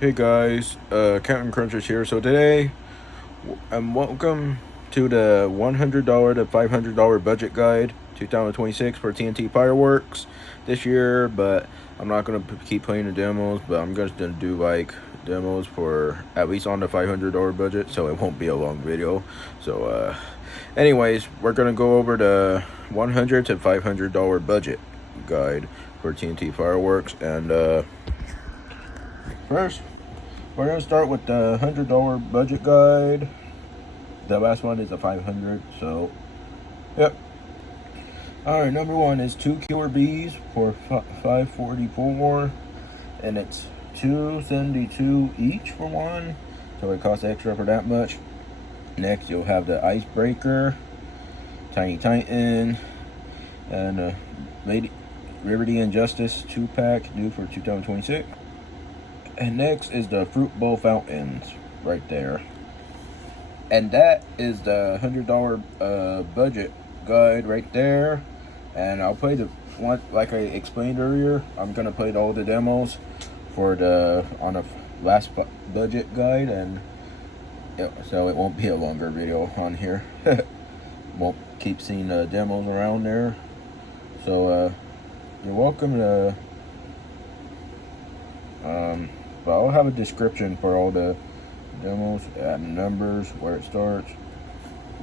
Hey guys, Captain Crunchers here. So today, welcome to the $100 to $500 budget guide 2026 for TNT fireworks this year. But I'm not gonna keep playing the demos, but I'm just gonna do like demos for at least on the $500 budget, so it won't be a long video. So, anyways, we're gonna go over the $100 to $500 budget guide for TNT fireworks, and first we're gonna start with the $100 budget guide. The last one is a 500. So, yep. All right, number one is two killer bees for 544, and it's 272 each for one. So it costs extra for that much. Next, you'll have the icebreaker, Tiny Titan, and Lady Liberty and Justice 2-pack due for 2026. And next is the fruit bowl fountains right there. And that is the $100 budget guide right there. And I'll play the one like I explained earlier. I'm gonna play all the demos for the on the last budget guide, and so it won't be a longer video on here. Won't keep seeing the demos around there. So you're welcome to. But I'll have a description for all the demos and numbers where it starts.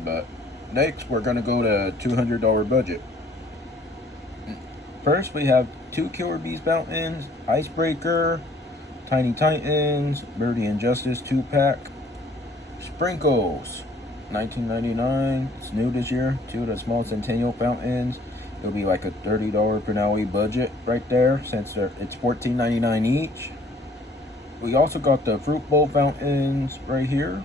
But next we're gonna go to $200 budget. First we have two Killer Bees fountains, Icebreaker, Tiny Titans, Birdie and Justice 2-pack, Sprinkles, $19.99. It's new this year. Two of the small Centennial fountains. It'll be like a $30 finale budget right there, since it's $14.99 each. We also got the fruit bowl fountains right here.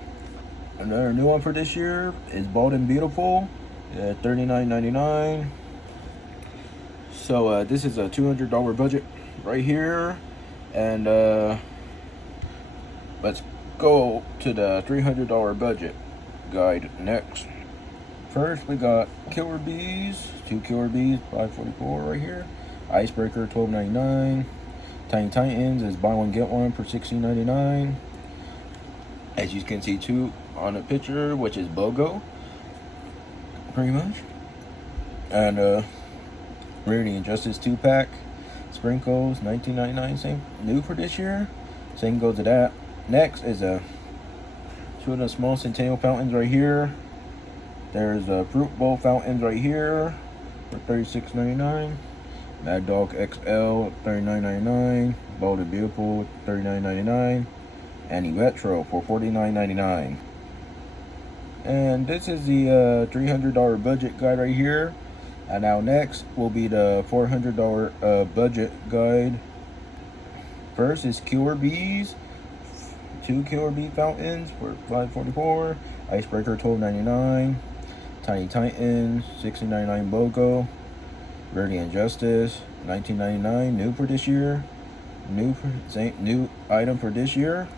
Another new one for this year is Bold and Beautiful, $39.99. So this is a $200 budget right here, and let's go to the $300 budget guide next. First, we got Killer Bees, two Killer Bees, $544 right here. Icebreaker, $12.99. Tiny Titans is buy one get one for $16.99. As you can see too on the picture, which is BOGO, pretty much. And Rarity and Justice 2-pack, Sprinkles, $19.99. Same new for this year. Same goes to that. Next is two of the small Centennial fountains right here. There's a fruit bowl fountains right here for $36.99. Mad Dog XL, $39.99. Bold and Beautiful, $39.99. And Retro for $49.99. And this is the $300 budget guide right here. And now next will be the $400 budget guide. First is Killer Bees. Two Killer Bee fountains for $544. Icebreaker, $12.99. Tiny Titans, $16.99 BOGO. Birdie and Justice, $19.99. New for this year. New item for this year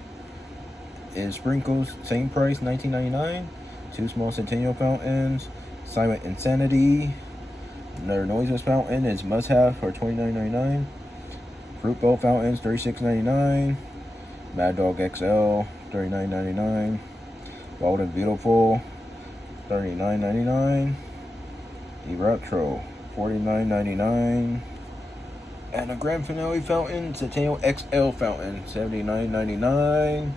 is Sprinkles, same price, $19.99. Two small Centennial fountains. Silent Insanity. Another noiseless fountain is must have for $29.99. Fruit bowl fountains, $36.99. Mad Dog XL, $39.99. Bold and Beautiful, $39.99. Retro, $49.99. And a grand finale fountain, Centennial XL fountain, $79.99.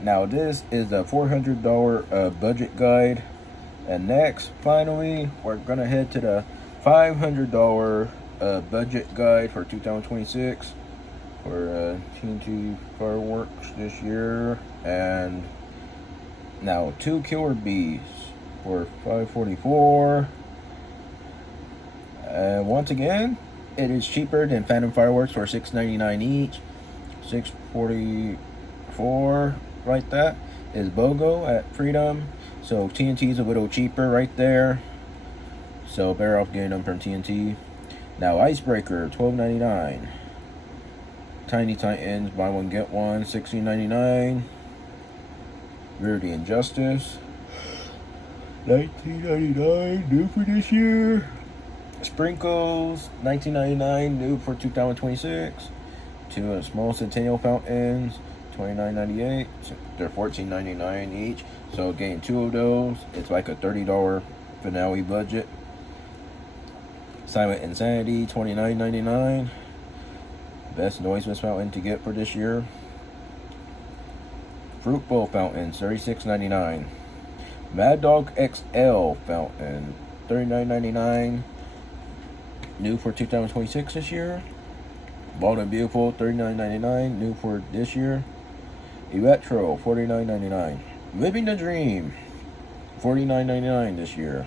Now this is the $400 budget guide. And next, finally, we're gonna head to the $500 budget guide for 2026 for TNT fireworks this year. And now two Killer Bees for $544. And once again, it is cheaper than Phantom fireworks for $6.99 each. $6.44 right that is BOGO at Freedom. So TNT is a little cheaper right there. So better off getting them from TNT. Now Icebreaker, $12.99. Tiny Titans, buy one get one, $16.99. Rarity and Justice, $19.99, new for this year. Sprinkles, $19.99, new for 2026. Two small Centennial fountains, $29.98. They're $14.99 each. So getting two of those, it's like a $30 finale budget. Silent Insanity, $29.99. Best noiseless fountain to get for this year. Fruit Bowl fountains, $36.99. Mad Dog XL fountain, $39.99. New for 2026 this year. Bold and Beautiful, $39.99. New for this year. Electro, $49.99. Living the Dream, $49.99 this year.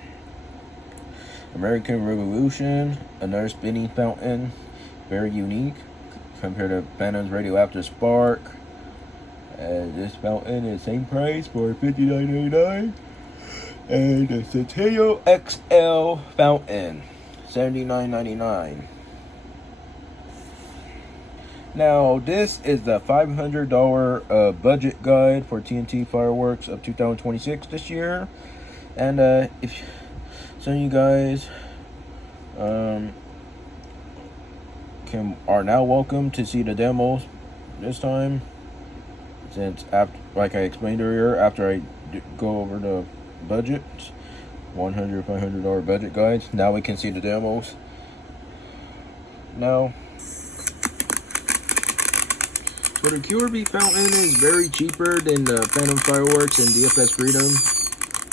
American Revolution, another spinning fountain, very unique compared to Phantom's Radioactive Spark. This fountain is same price for $59.99. And the Centennial XL fountain, $79.99. Now, this is the $500 budget guide for TNT fireworks of 2026 this year. And if some of you guys are now welcome to see the demos this time, since after, like I explained earlier, after I go over the budget, $100, $500 budget guides, now we can see the demos. Now, so the QRB fountain is very cheaper than the Phantom Fireworks and DFS Freedom.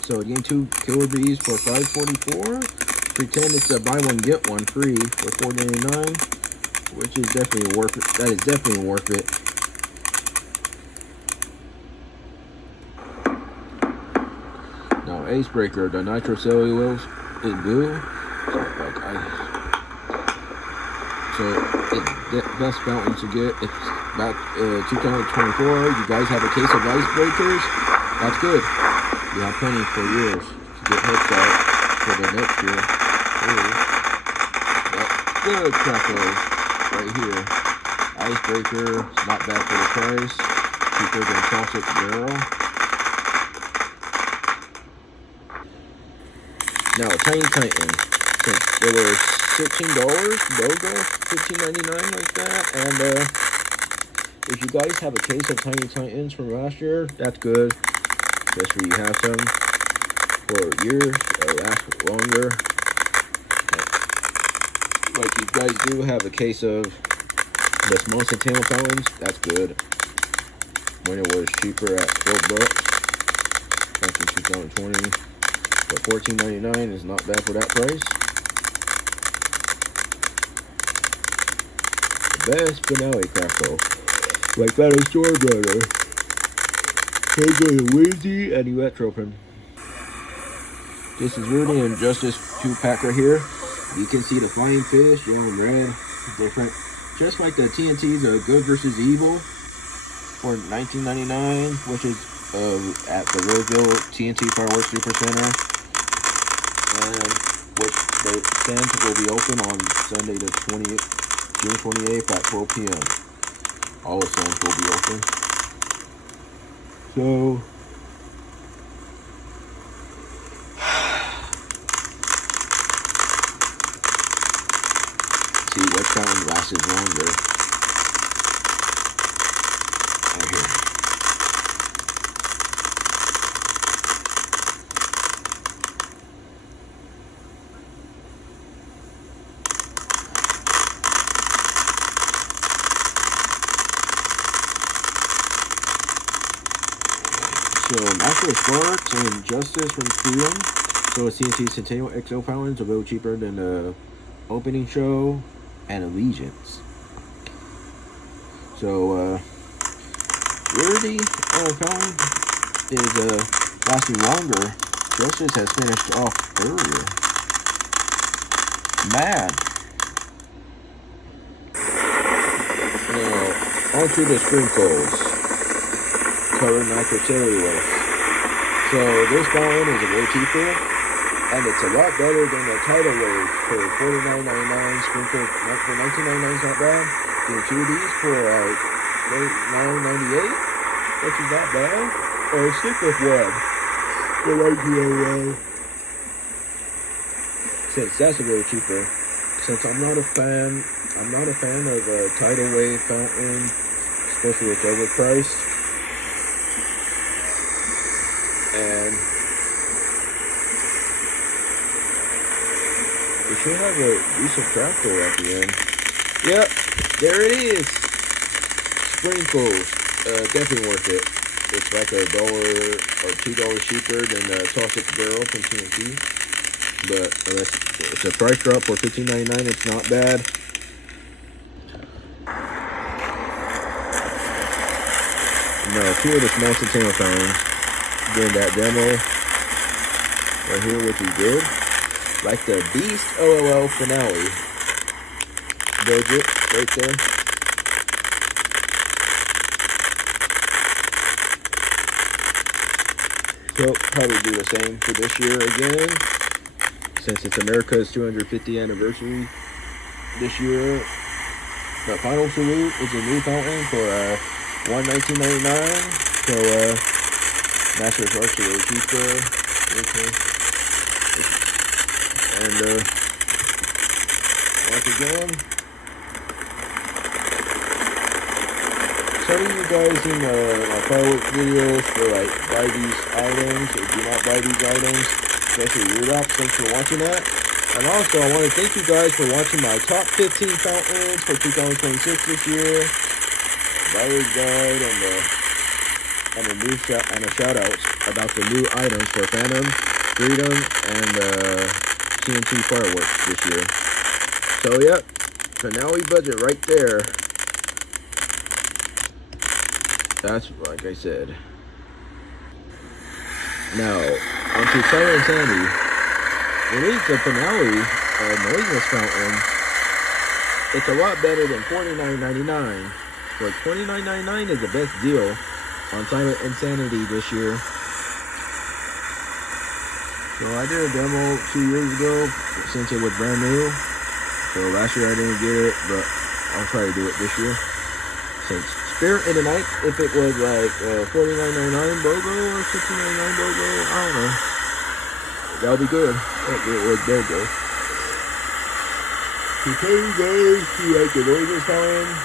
So getting two QRBs for $544. Pretend it's a buy one get one free for $4.99, which is definitely worth it. That is definitely worth it. Now Icebreaker, the nitrocellulose is blue. So it's the best fountain to get. It's back 2024. You guys have a case of Icebreakers. That's good. You have plenty for years to get hooks out for the next year. Ooh. That's good crackle right here. Icebreaker, not bad for the price. Cheaper than Classic Barrel. Now, Tiny Titan. There were $16, logo, $15.99 like that. And if you guys have a case of Tiny Titans from last year, that's good. Just where you have some for years, last longer. Like you guys do have a case of the small Centennial fountains, that's good. When it was cheaper at $12 back in 2020. But $14.99 is not bad for that price. The best finale crackle, like that of Storebrunner. Here's a Wheezy and Electropin. This is Rudy and Justice 2-pack right here. You can see the flying fish, yellow and red, different. Just like the TNT's Good versus Evil for $19.99, which is at the Roseville TNT Fireworks Super Center. And which the stand will be open on Sunday the June 28th at 12 p.m. All the stands will be open. So, see what fountain lasts longer. Right here. So, Natural Sparks and Justice from Freedom. So, CNT Centennial XO fountains are a little cheaper than the opening show and Allegiance. So, Rarity fountain is lasting longer. Justice has finished off earlier. Mad. Now, onto the sprinkles. Covered nitrocellulose. So this fountain is a little cheaper, and it's a lot better than the Tidal Wave for $49.99. Sprinkled for $19.99 is not bad. Getting two of these for like $9.98, which is not bad. Or stick with one for $19.99. Since that's a little cheaper. since I'm not a fan of tidal wave fountain, especially if it's overpriced. And it should have a decent crackle at the end. Yep, there it is. Sprinkles. Definitely worth it. It's like $1 or $2 cheaper than the Toxic Barrel from TNT. But it's a price drop for $15.99. It's not bad. Now, 2 of the small container fountains during that demo right here, which is good. Like the Beast LOL finale budget right there. So probably do the same for this year again, since it's America's 250th anniversary this year. The Final Salute is a new fountain for $19.99. So Master Sharks are cheaper. And once again, some of you guys in my fireworks videos for like buy these items or do not buy these items, especially reroutes. Thanks for watching that. And also, I want to thank you guys for watching my top 15 fountains for 2026 this year. Buyer's guide and a shout out about the new items for Phantom, Freedom, and TNT fireworks this year. So yep, finale budget right there. That's like I said. Now, onto Sane and Sandy. Release the finale noiseless fountain. It's a lot better than $49.99. But $29.99 is the best deal on Silent Insanity this year. So I did a demo 2 years ago since it was brand new. So last year I didn't get it, but I'll try to do it this year. Since Spirit in the Night, if it was like $49.99 BOGO or $59.99 BOGO, I don't know. That would be good. It was BOGO. To tell you guys who like the noises fountains,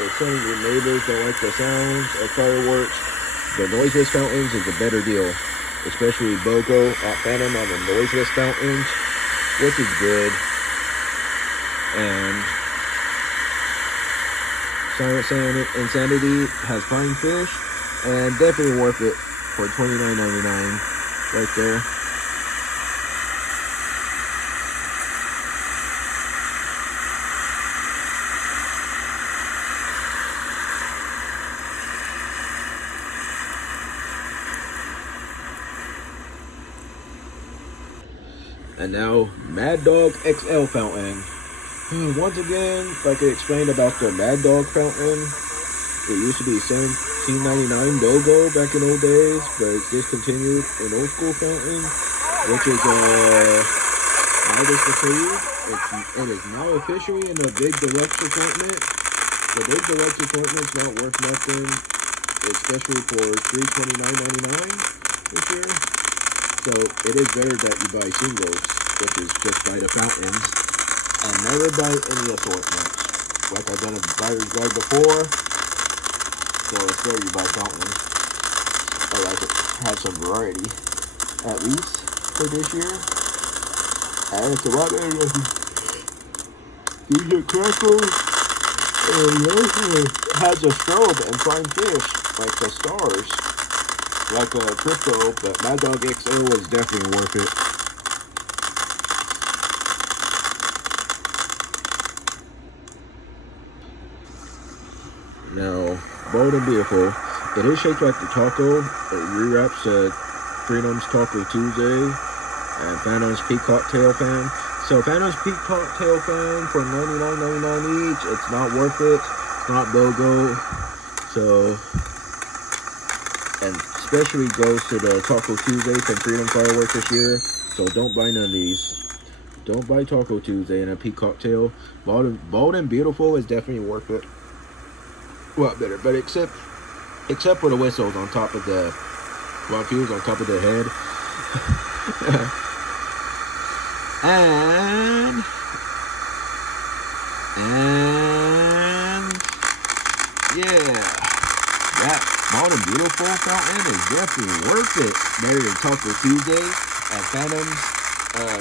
if some of your neighbors don't like the sounds of fireworks, the noiseless fountains is a better deal. Especially BOGO Phantom on the noiseless fountains, which is good. And Silent Insanity has fine fish, and definitely worth it for $29.99 right there. And now, Mad Dog XL fountain. Once again, like I explained about the Mad Dog fountain, it used to be $17.99 BOGO back in old days, but it's discontinued an old school fountain, which is I discontinued. It is now officially in the Big Deluxe assortment. The Big Deluxe assortment's not worth nothing, especially for $329.99 this year. So it is better that you buy singles, which is just buy the fountains, and never buy any assortments. Like I've done a buyer's guide before, so it's better you buy fountains. I like it, have some variety, at least for this year. And it's a lot better than you get crackles, and it also has a strobe and fine fish, like the stars. Like a crypto, but Mad Dog XO was definitely worth it. Now, Bold and Beautiful. It is shaped like the taco. It rewraps Freedom's Taco Tuesday and Phantom's Peak Cocktail Fan. So Phantom's Peak Cocktail Fan for $99.99 each. It's not worth it. It's not BOGO. So, and especially goes to the Taco Tuesday from Freedom Fireworks this year. So don't buy none of these. Don't buy Taco Tuesday and a Peak Cocktail. Bold and Beautiful is definitely worth it. A lot better, but except for the whistles on top of the fuse on top of the head. And And yeah, that Modern Beautiful fountain is definitely worth it. Better than Taco Tuesday and Phantom's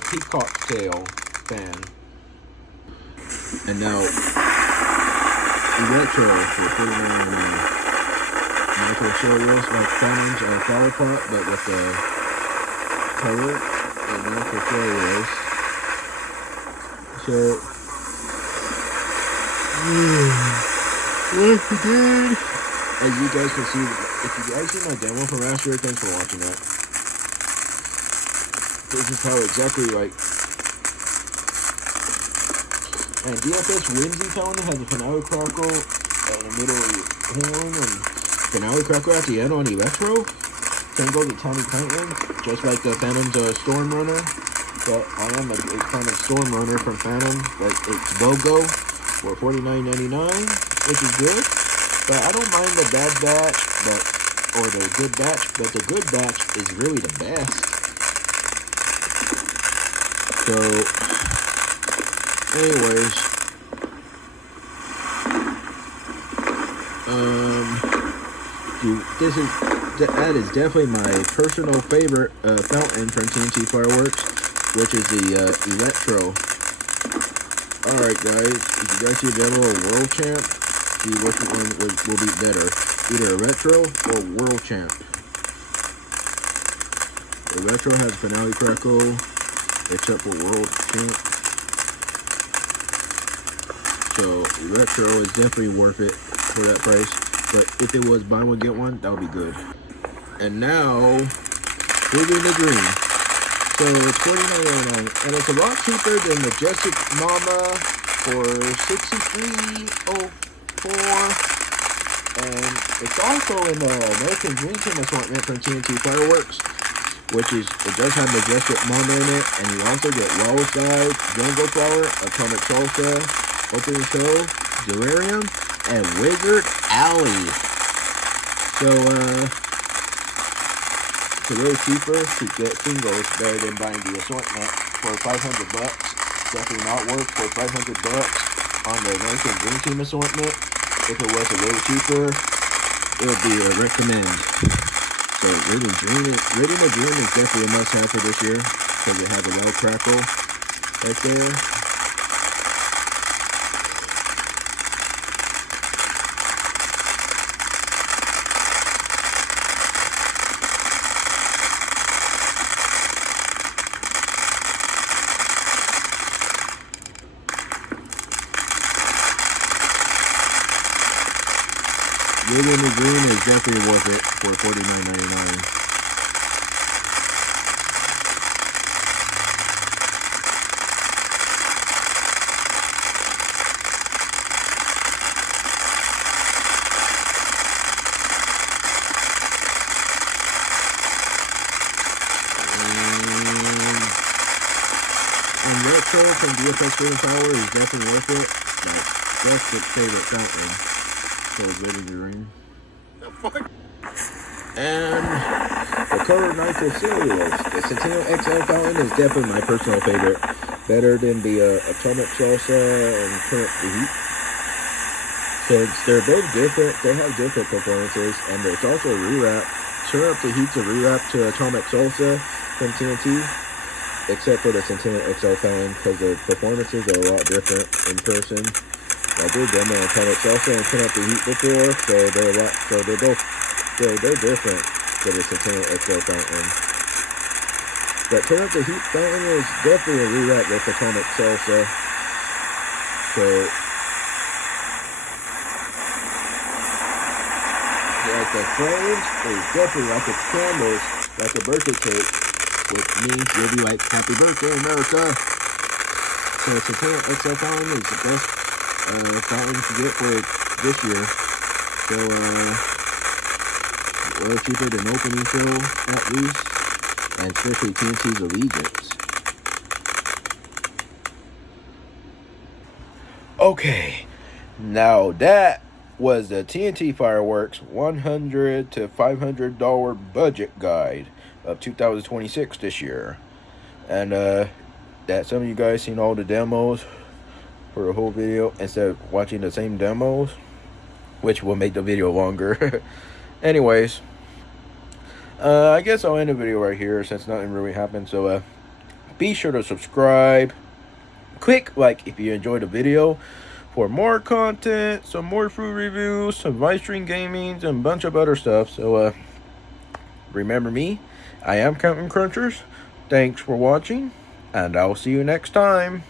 Peacock Tail fan. And now, Electro for $49.99. Micro cellulose like Phantom's flower pot, but with the color and micro cellulose. So, once again, as you guys can see, if you guys see my demo from last year, thanks for watching that. This is how exactly like. And DFS Whimsy Fountain has a finale crackle in the middle of the horn and finale crackle at the end on Electro. Same goes with Tiny Titan, just like the Phantom's Storm Runner. But I am a big fan of Storm Runner from Phantom, like its logo for $49.99, which is good. But I don't mind the bad batch, or the good batch, but the good batch is really the best. So, anyways, that is definitely my personal favorite fountain from TNT Fireworks, which is the Electro. Alright guys, if you guys see a demo of World Champ, see which one will be better. Either a Retro or World Champ. The Retro has finale crackle, except for World Champ. So Retro is definitely worth it for that price. But if it was buy one get one, that would be good. And now, moving to green. So it's $49.99, and it's a lot cheaper than Majestic Mama for $63.04. And it's also in the American Dream Team assortment from TNT Fireworks, which is, it does have Majestic Mama in it, and you also get Wild Side, Jungle Flower, Atomic Salsa, Opening Show, Delirium, and Wizard Alley. So, it's a little cheaper to get singles better than buying the assortment for $500. Definitely not worth for $500 on the American Dream Team assortment. If it was a little cheaper, it would be a recommend. So Rhythm of Dream is definitely a must-have for this year because it has a well crackle right there. Rhythm of Dream is definitely worth it for $49.99. And Retro from DFS Freedom Power is definitely worth it. Like, that's the favorite fountain. So Rhythm of Dream. And the color Nitro Cellulose. The Centennial XL fountain is definitely my personal favorite. Better than the Atomic Salsa and Turn Up the Heat. So they're both different. They have different performances. And it's also a rewrap. Turn Up the Heat's a rewrap to Atomic Salsa from TNT. Except for the Centennial XL fountain, because the performances are a lot different in person. I did demo Atomic Salsa and Turn Up the Heat before, so they're different for the Centennial XL fountain. But Turn Up the Heat fountain is definitely a rewrap with Atomic Salsa. So like the flames is definitely like its candles, like a birthday cake, which means you'll be like, happy birthday, America. So the Centennial XL fountain is the best fountain to get for this year. So, a little cheaper than Opening Show, at least, and especially TNT's Allegiance. Okay, now that was the TNT Fireworks $100 to $500 budget guide of 2026 this year. And that some of you guys seen all the demos for a whole video instead of watching the same demos, which will make the video longer. Anyways, I guess I'll end the video right here since nothing really happened. So be sure to subscribe, click like if you enjoyed the video for more content, some more food reviews, some live stream gaming, and a bunch of other stuff. So remember me, I am Counting Crunchers. Thanks for watching, and I'll see you next time.